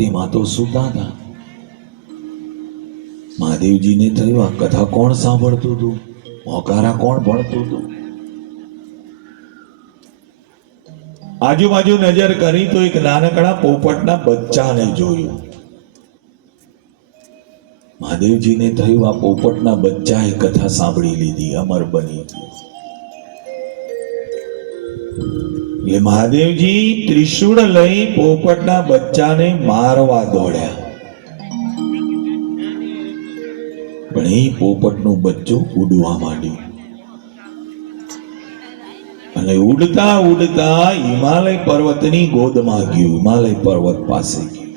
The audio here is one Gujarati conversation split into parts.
પાર્વતીમાં તો સૂતા હતા. મહાદેવજીને થયું આ કથા કોણ સાંભળતું હતું, મોકારા કોણ ભણતું હતું. આજુબાજુ નજર કરી તો એક નાનકડા પોપટના બચ્ચાને જોયું. મહાદેવજીને થયું આ પોપટના બચ્ચાએ કથા સાંભળી લીધી, અમર બની ગયું. એટલે મહાદેવજી ત્રિશૂળ લઈ પોપટના બચ્ચાને મારવા દોડ્યા. પણ એ પોપટનું બચ્ચું ઉડવા માંડ્યું અને ઉડતા ઉડતા હિમાલય પર્વતની ગોદમાં ગયું. હિમાલય પર્વત પાસે ગયું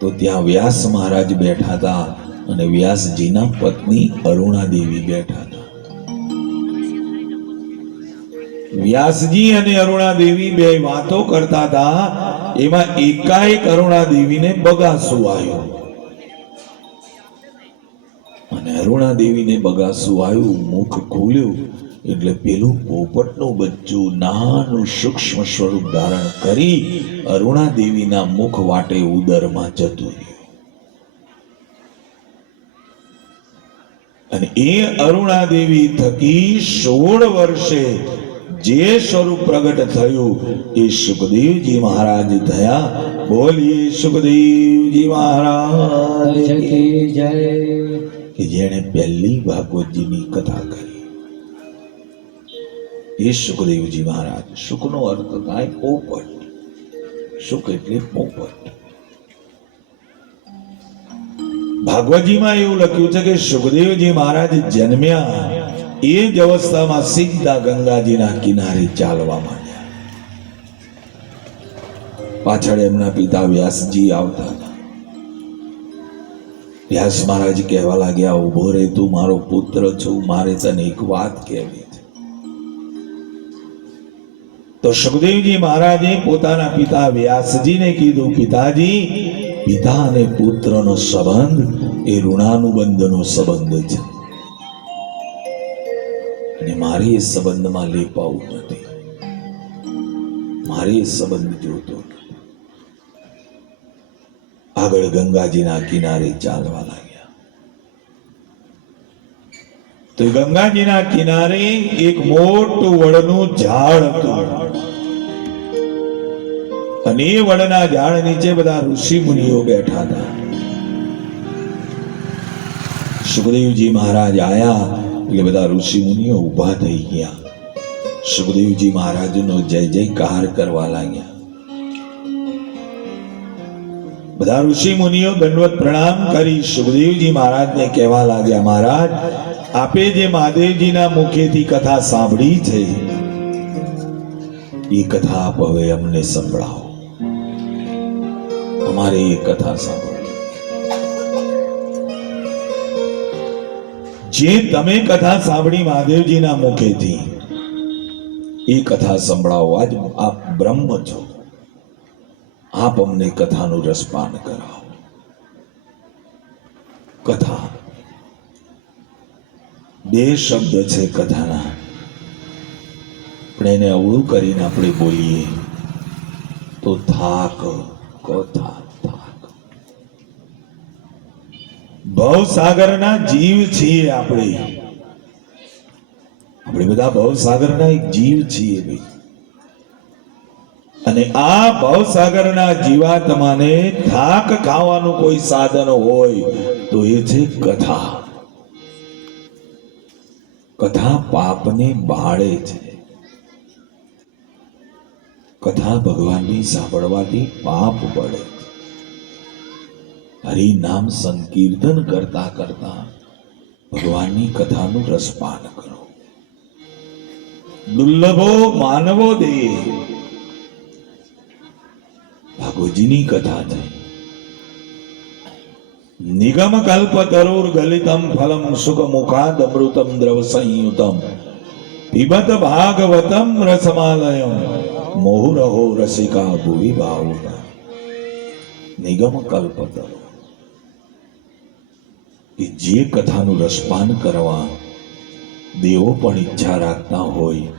તો ત્યાં વ્યાસ મહારાજ બેઠા હતા અને વ્યાસજીના પત્ની અરુણા દેવી બેઠા હતા. વ્યાસજી અને અરુણા દેવી બે વાતો કરતા હતા. એમાં એકાએક અરુણા દેવીને બગાસું આવ્યું અને અરુણા દેવીને બગાસું આવ્યું. મુખ ખોલ્યું એટલે પેલું પોપટનું બચ્ચું નાનું સૂક્ષ્મ સ્વરૂપ ધારણ કરી અરુણા દેવીના મુખ વાટે ઉદરમાં જતું રહ્યું. અને એ અરુણા દેવી થકી 16 વર્ષે જે સ્વરૂપ પ્રગટ થયું એ સુખદેવજી મહારાજ થયા. બોલીએ સુખદેવજી મહારાજ કી જય. કે જેણે પહેલી ભાગવતજીની કથા કરી એ સુખદેવજી મહારાજ. સુખનો અર્થ થાય પોપટ. સુખ એટલે પોપટ. ભાગવતજીમાં એવું લખ્યું છે કે સુખદેવજી મહારાજ જન્મ્યા એ જ અવસ્થામાં સીધા ગંગાજીના કિનારે ચાલવા માંડ્યા. પાછળ એમના પિતા વ્યાસજી આવતા હતા. વ્યાસ મહારાજ કહેવા લાગ્યા, ઉભો રે, તું મારો પુત્ર છું, મારે તને એક વાત કહેવી છે. તો સુખદેવજી મહારાજે પોતાના પિતા વ્યાસજીને કીધું, પિતાજી, પિતા અને પુત્રનો સંબંધ એ ઋણાનુબંધનો સંબંધ છે અને મારે એ સંબંધમાં લેપાવું નથી. મારે એ સંબંધ જોતો નથી. આગળ ગંગાજીના કિનારે ચાલવા લાગ્યા. તો ગંગાજીના કિનારે એક મોટું વડનું ઝાડ હતું અને એ વડના ઝાડ નીચે બધા ઋષિ મુનિઓ બેઠા હતા. સુખદેવજી મહારાજ આયા એટલે બધા ઋષિ મુનિઓ ઉભા થઈ ગયા. સુખદેવજી મહારાજનો જય જયકાર કરવા લાગ્યા. બધા ઋષિ મુનિઓ દંડવત પ્રણામ કરી સુખદેવજી મહારાજને કહેવા લાગ્યા, મહારાજ, આપે જે મહાદેવજીના મુખેથી કથા સાંભળી છે એ કથા આપ હવે અમને સંભળાવો. અમારે એ કથા સાંભળવી. જે તમે કથા સાંભળી મહાદેવજીના મુખેથી એ કથા સંભળાવો. આજ આપ બ્રહ્મ છો, આપ અમને કથાનું રસપાન કરાવો. કથા બે શબ્દ છે કથાના, પણ એને અવળું કરીને આપણે બોલીએ તો થાક. કથા થાક. ભવસાગરના જીવ છીએ આપણે. આપણે બધા ભવસાગરના એક જીવ છીએ ભાઈ. અને આ ભવસાગરના જીવાત્માને થાક ખાવાનું કોઈ સાધન હોય તો એ છે કથા. કથા પાપને બાળે છે. કથા ભગવાનની સાંભળવાથી પાપ બળે. હરિ નામ સંકીર્તન કરતા કરતા ભગવાનની કથાનું રસપાન કરો. દુર્લભો માનવો દેહ. ભાગવતજીની કથા છે. નિગમ કલ્પ તરુર ગલિતમ ફલમ સુખ મુખાદ અમૃતમ દ્રવ સંયુતમ પિબત ભાગવતમ રસમાલયમ મોહરહો રસિકા ભુવિ ભાવુકા. નિગમ કલ્પ તરુર, કે જે કથાનું રસપાન કરવા દેવો પણ ઈચ્છા રાખતા હોય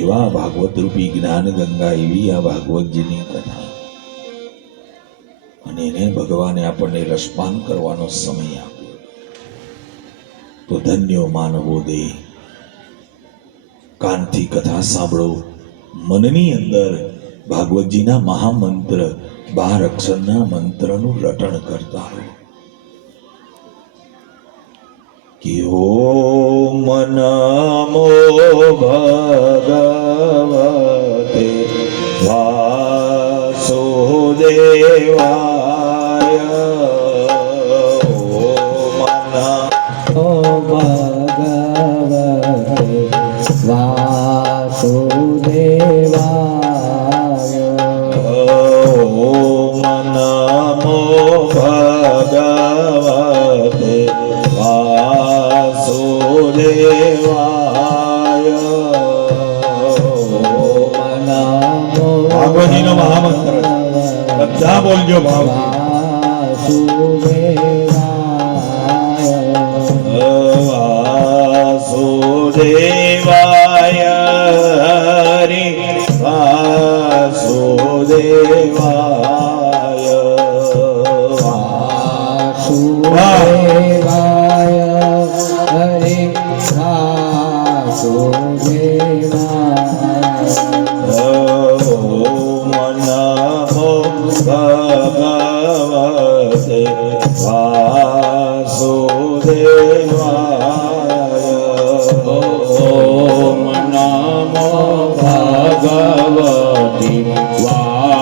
એવા ભાગવત રૂપી જ્ઞાન ગંગા એવી આ ભાગવતજીની કથા. અને એને ભગવાને આપણને રસપાન કરવાનો સમય આપ્યો, તો ધન્યો માનવો દે. કાનથી કથા સાંભળો, મનની અંદર ભાગવતજીના મહામંત્ર 12 અક્ષરના મંત્રનું રટણ કરતા રહો કે ઓમ નમો ભગવતે વાસુદેવાય. ઓમ નમો ભગવતે વાસુદેવાય. ઓમ નમો ભગવતે વાસુદેવાય. ભાગવતજીનો મહામંત્ર બધા બોલજો. વાસુદેવાય હરિ વાસુદેવાય. વાસુદેવાય હરિ વાસુદેવાય. ઓમ નમો ભગવતે વાસુદેવાય. ઓમ નમો ભગવતે વાસુદેવાય.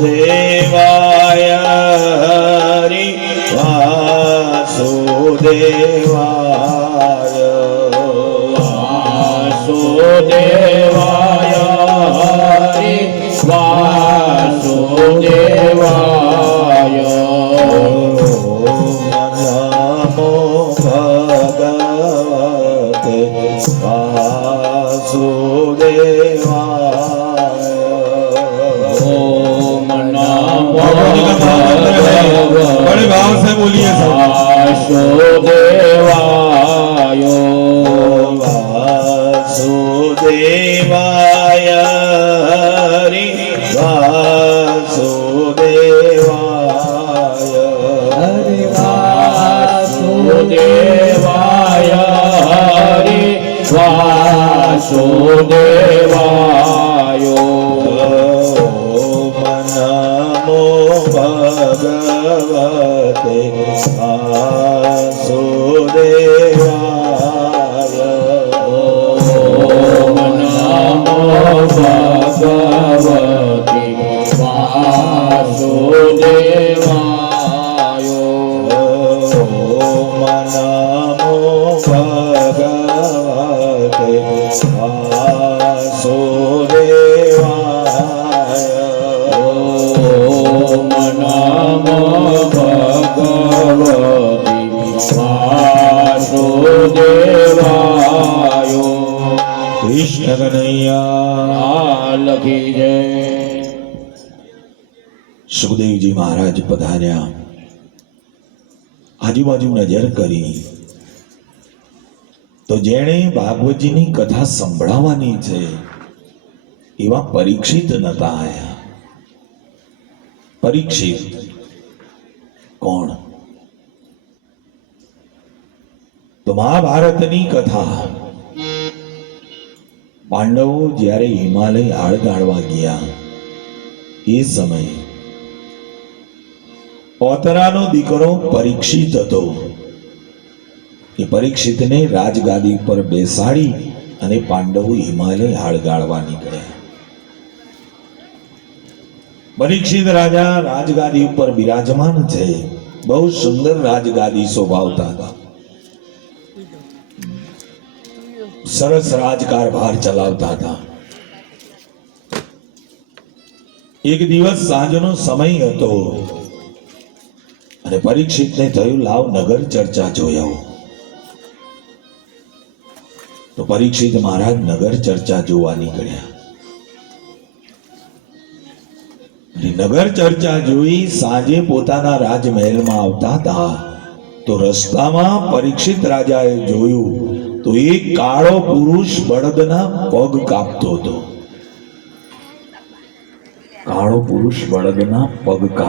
વાસુદેવાય હરિ વાસુદેવાય. વાસુદેવાય હરિ વાસુદેવાય. નમો ભગવતે વાસુદેવાય. ઓમ નમો बड़े भाव से बोलिए सब. વાસુદેવાય. वासुदेवाय हरि वासुदेवाय. હરિ વાસુદેવાય હરિ વાસુદેવાય. ઓમ નમો ભગવતે વાસુદેવાય. ઓમ નમો ભગવતે વાસુદેવાય. ઓમ નમો ભગવતે વાસુદેવાય. ઓમ નમો ભગવતે વાસુદેવાય. કૃષ્ણ કનૈયા લખી જય. સુખદેવજી મહારાજ પધાર્યા. આજુબાજુ નજર કરી તો જેણે ભાગવતજીની કથા સંભળાવવાની છે એવા પરીક્ષિત નતા આયા. પરીક્ષિત કોણ? તો મહાભારતની કથા પાંડવો જ્યારે હિમાલય આળગાળવા ગયા એ સમયે પોતરાનો દીકરો પરીક્ષિત હતો. એ પરીક્ષિતને રાજગાદી પર બેસાડી અને પાંડવો હિમાલય આળગાળવા નીકળ્યા. પરીક્ષિત રાજા રાજગાદી ઉપર બિરાજમાન છે. બહુ સુંદર રાજગાદી શોભાવતા હતા. સરસ રાજકારભાર ચલાવતા હતા. એક દિવસ સાંજનો સમય હતો અને પરીક્ષિતને થયું લાવ નગર ચર્ચા જોઈ આવું. તો પરીક્ષિત મહારાજ નગર ચર્ચા જોવા નીકળ્યા. નગર ચર્ચા જોઈ સાંજે પોતાના રાજમહેલમાં આવતા હતા તો રસ્તામાં પરીક્ષિત રાજાએ જોયું તો એ કાળો પુરુષ બળદના પગ કાપતો હતો. કાળો પુરુષ બળદના પગ